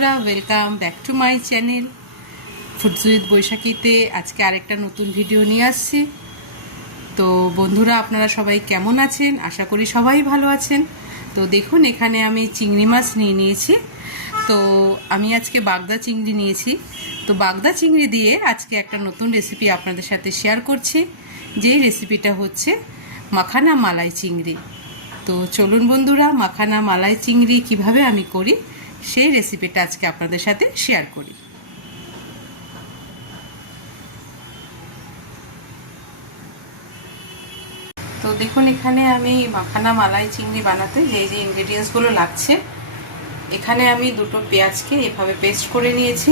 বন্ধুরা, welcome back to my channel foods with বৈশাখীতে। আজকে আরেকটা নতুন ভিডিও নিয়ে আসছি। তো বন্ধুরা, আপনারা সবাই কেমন আছেন? আশা করি সবাই ভালো আছেন। তো দেখুন, এখানে আমি চিংড়ি মাছ নিয়ে নিয়েছি। তো আমি আজকে বাগদা চিংড়ি নিয়েছি। তো বাগদা চিংড়ি দিয়ে আজকে একটা নতুন রেসিপি আপনাদের সাথে শেয়ার করছি, যেই রেসিপিটা হচ্ছে মাখানা মালাই চিংড়ি। তো চলুন বন্ধুরা, মাখানা মালাই চিংড়ি কিভাবে আমি করি সেই রেসিপিটা আজকে আপনাদের সাথে শেয়ার করি। তো দেখুন, এখানে আমি মাখানা মালাই চিংড়ি বানাতে যে যে ইনগ্রেডিয়েন্টসগুলো লাগছে, এখানে আমি দুটো পেঁয়াজকে এভাবে পেস্ট করে নিয়েছি।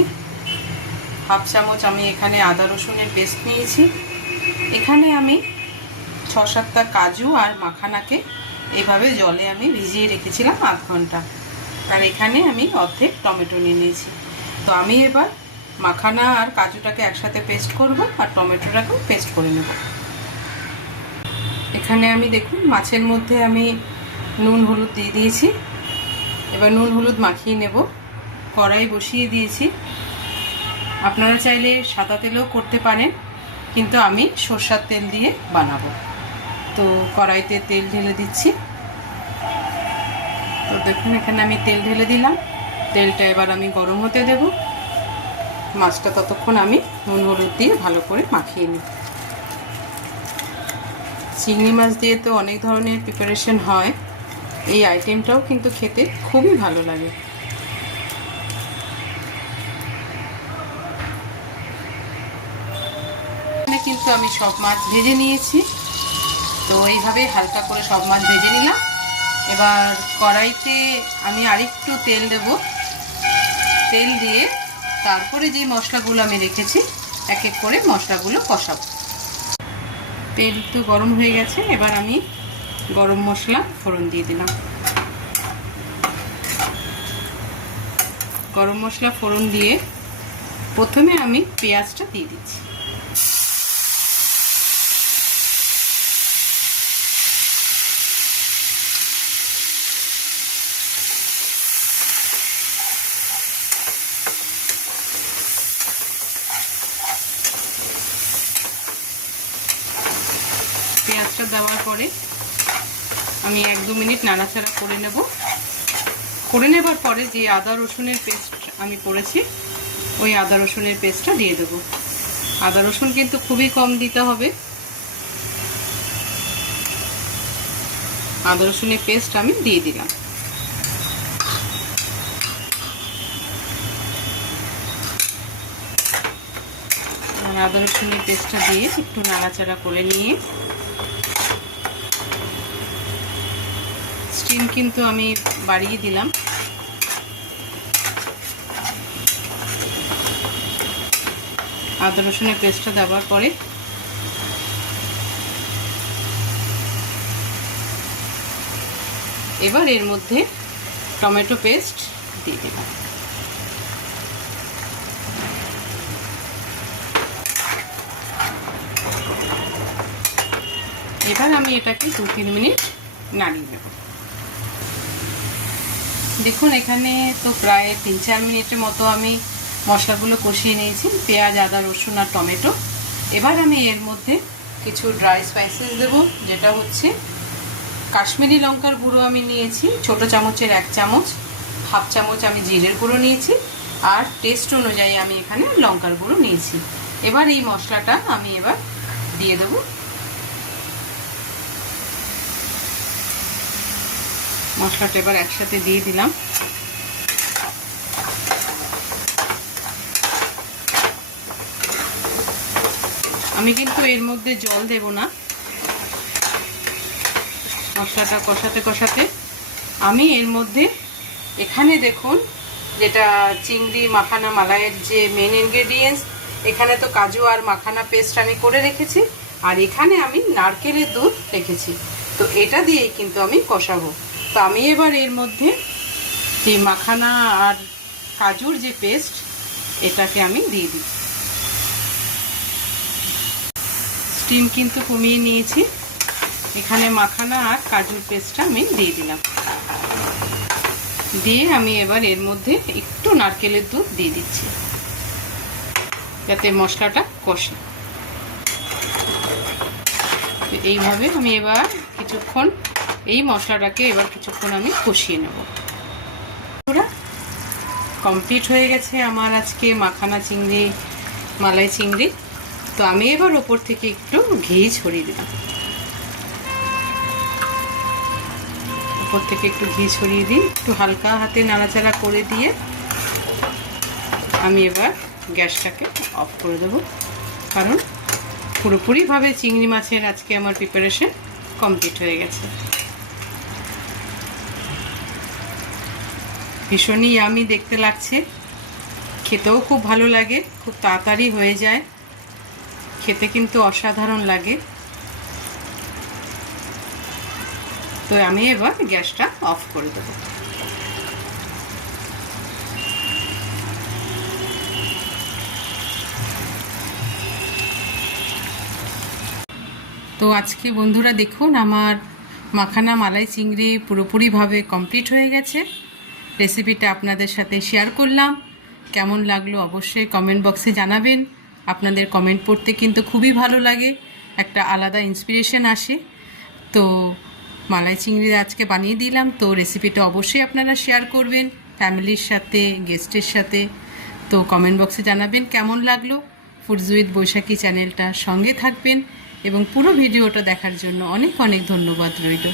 হাফ চামচ আমি এখানে আদা রসুনের পেস্ট নিয়েছি। এখানে আমি 6-7টা কাজু আর মাখানাকে এইভাবে জলে আমি ভিজিয়ে রেখেছিলাম আধ ঘন্টা। আর এখানে আমি অর্ধেক টমেটো নিয়ে নিয়েছি। তো আমি এবার মাখানা আর কাজুটাকে একসাথে পেস্ট করব আর টমেটোটাকেও পেস্ট করে নেব। এখানে আমি দেখুন মাছের মধ্যে আমি নুন হলুদ দিয়ে দিয়েছি। এবার নুন হলুদ মাখিয়ে নেব। কড়াই বসিয়ে দিয়েছি। আপনারা চাইলে সাদা তেলেও করতে পারেন, কিন্তু আমি সরষের তেল দিয়ে বানাবো। তো কড়াইতে তেল ঢেলে দিচ্ছি। তো দেখুন, এখানে আমি তেল ঢেলে দিলাম। তেলটা এবার আমি গরম হতে দেব। মাছটা ততক্ষণ আমি নুন হলুদ দিয়ে ভালো করে মাখিয়ে নিই। চিংড়ি মাছ দিয়ে তো অনেক ধরনের প্রিপারেশন হয়, এই আইটেমটাও কিন্তু খেতে খুবই ভালো লাগে। এখানে কিন্তু আমি সব মাছ ভেজে নিয়েছি। তো এইভাবে হালকা করে সব মাছ ভেজে নিলাম। এবার কড়াইতে আমি আরেকটু তেল দেব। তেল দিয়ে তারপরে যে মশলাগুলো আমি রেখেছি এক এক করে মশলাগুলো কষাবো। তেল তো গরম হয়ে গেছে। এবার আমি গরম মশলা ফোড়ন দিয়ে দিলাম। গরম মশলা ফোড়ন দিয়ে প্রথমে আমি পেঁয়াজটা দিয়ে দিচ্ছি। পেঁয়াজটা দেওয়ার পরে আমি 1-2 মিনিট নাড়াচাড়া করে নেব। করে নেবার পরে যে আদা রসুনের পেস্ট আমি করেছি, ওই আদা রসুনের পেস্টটা দিয়ে দেব। আদা রসুন কিন্তু খুবই কম দিতে হবে। আদা রসুনের পেস্ট আমি দিয়ে দিলাম। আর আদা রসুনের পেস্টটা দিয়ে একটু নাড়াচাড়া করে নিয়ে স্টিম কিন্তু আমি বাড়িয়ে দিলাম। আদা রসুনের পেস্টটা দেওয়ার পরে এবার এর মধ্যে টমেটো পেস্ট দিয়ে দিলাম। এবার আমি এটাকে 2-3 মিনিট নাড়িয়ে দেব। দেখুন, এখানে তো প্রায় 3-4 মিনিটের মতো আমি মশলাগুলো কষিয়ে নিয়েছি, পেঁয়াজ আদা রসুন আর টমেটো। এবার আমি এর মধ্যে কিছু ড্রাই স্পাইসেস দেব, যেটা হচ্ছে কাশ্মীরি লঙ্কার গুঁড়ো আমি নিয়েছি ছোট চামচের 1 চামচ, হাফ চামচ আমি জিরের গুঁড়ো নিয়েছি, আর টেস্ট অনুযায়ী আমি এখানে লঙ্কার গুঁড়ো নিয়েছি। এবার এই মশলাটা আমি এবার দিয়ে দেব। মশলাটা এবার একসাথে দিয়ে দিলাম। আমি কিন্তু এর মধ্যে জল দেব না। মশলাটা কষাতে কষাতে আমি এর মধ্যে এখানে দেখুন, যেটা চিংড়ি মাখানা মালাইয়ের যে মেন ইনগ্রেডিয়েন্টস, এখানে তো কাজু আর মাখানা পেস্ট আমি করে রেখেছি, আর এখানে আমি নারকেলের দুধ রেখেছি। তো এটা দিয়েই কিন্তু আমি কষাবো। তো আমি এবার এর মধ্যে যে মাখানা আর কাজুর যে পেস্ট, এটাকে আমি দিয়ে দিই। স্টিম কিন্তু কমিয়ে নিয়েছি। এখানে মাখানা আর কাজুর পেস্টটা আমি দিয়ে দিলাম। দিয়ে আমি এবার এর মধ্যে একটু নারকেলের দুধ দিয়ে দিচ্ছি যাতে মশলাটা কষে। এইভাবে আমি এবার কিছুক্ষণ এই মশলাটাকে কিছুক্ষণ আমি কষিয়ে নেব। পুরো কমপ্লিট হয়ে গেছে আমার আজকে মাখানা চিংড়ি, মালাই চিংড়ি। তো আমি এবার ওপর থেকে একটু ঘি ছড়িয়ে দিলাম, উপর থেকে একটু ঘি ছড়িয়ে দিই, একটু হালকা হাতে নাড়াচাড়া করে দিয়ে আমি এবার গ্যাসটাকে অফ করে দেবো, কারণ পুরোপুরিভাবে চিংড়ি মাছের আজকে আমার প্রিপারেশন কমপ্লিট হয়ে গেছে। ভীষণই ইয়ামি দেখতে লাগছে, খেতেও খুব ভালো লাগে, খুব তাড়াতাড়ি হয়ে যায়, খেতে কিন্তু অসাধারণ লাগে। তো আমি এবার গ্যাসটা অফ করে দেবো। তো আজকে বন্ধুরা দেখুন আমার মাখানা মালাই চিংড়ি পুরোপুরিভাবে কমপ্লিট হয়ে গেছে। রেসিপিটা আপনাদের সাথে শেয়ার করলাম, কেমন লাগলো অবশ্যই কমেন্ট বক্সে জানাবেন। আপনাদের কমেন্ট পড়তে কিন্তু খুবই ভালো লাগে, একটা আলাদা ইন্সপিরেশন আসে। তো মালাই চিংড়ি আজকে বানিয়ে দিলাম, তো রেসিপিটা অবশ্যই আপনারা শেয়ার করবেন ফ্যামিলির সাথে, গেস্টের সাথে। তো কমেন্ট বক্সে জানাবেন কেমন লাগলো। ফুডস উইথ বৈশাখী চ্যানেলটা সঙ্গে থাকবেন এবং পুরো ভিডিওটা দেখার জন্য অনেক অনেক ধন্যবাদ রইল।